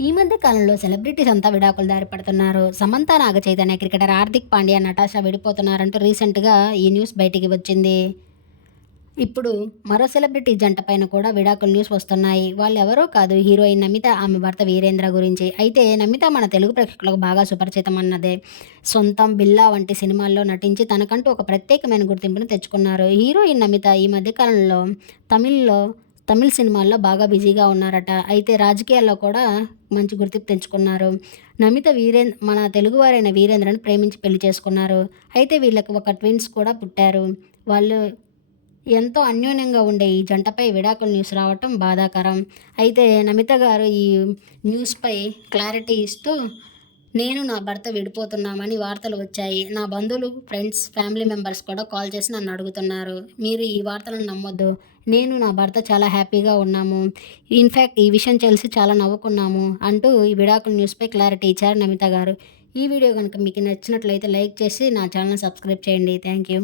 ఈ మధ్య కాలంలో సెలబ్రిటీస్ అంతా విడాకులు దారి పడుతున్నారు. సమంత నాగ చైతన్య క్రికెటర్ హార్దిక్ పాండ్యా నటాషా విడిపోతున్నారంటూ రీసెంట్గా ఈ న్యూస్ బయటికి వచ్చింది. ఇప్పుడు మరో సెలబ్రిటీ జంట పైన కూడా విడాకుల న్యూస్ వస్తున్నాయి. వాళ్ళు ఎవరో కాదు హీరోయిన్ నమిత ఆమె భర్త వీరేంద్ర గురించి. అయితే నమిత మన తెలుగు ప్రేక్షకులకు బాగా సుపరిచితం అన్నదే. సొంతం బిల్లా వంటి సినిమాల్లో నటించి తనకంటూ ఒక ప్రత్యేకమైన గుర్తింపును తెచ్చుకున్నారు. హీరోయిన్ నమిత ఈ మధ్యకాలంలో తమిళ్ళో తమిళ సినిమాల్లో బాగా బిజీగా ఉన్నారట. అయితే రాజకీయాల్లో కూడా మంచి గుర్తింపు తెచ్చుకున్నారు. నమిత వీరేంద్ర మన తెలుగువారైన వీరేంద్రను ప్రేమించి పెళ్ళి చేసుకున్నారు. అయితే వీళ్ళకి ఒక ట్విన్స్ కూడా పుట్టారు. వాళ్ళు ఎంతో అన్యోన్యంగా ఉండే ఈ జంటపై విడాకుల న్యూస్ రావటం బాధాకరం. అయితే నమిత గారు ఈ న్యూస్పై క్లారిటీ ఇస్తూ నేను నా భర్త విడిపోతున్నామని వార్తలు వచ్చాయి. నా బంధువులు ఫ్రెండ్స్ ఫ్యామిలీ మెంబర్స్ కూడా కాల్ చేసి నన్ను అడుగుతున్నారు. మీరు ఈ వార్తలను నమ్మొద్దు. నేను నా భర్త చాలా హ్యాపీగా ఉన్నాము. ఇన్ఫ్యాక్ట్ ఈ విషయం తెలిసి చాలా నవ్వుకున్నాము అంటూ ఈ విడాకుల న్యూస్పై క్లారిటీ ఇచ్చారు నమిత గారు. ఈ వీడియో కనుక మీకు నచ్చినట్లయితే లైక్ చేసి నా ఛానల్ సబ్స్క్రైబ్ చేయండి. Thank you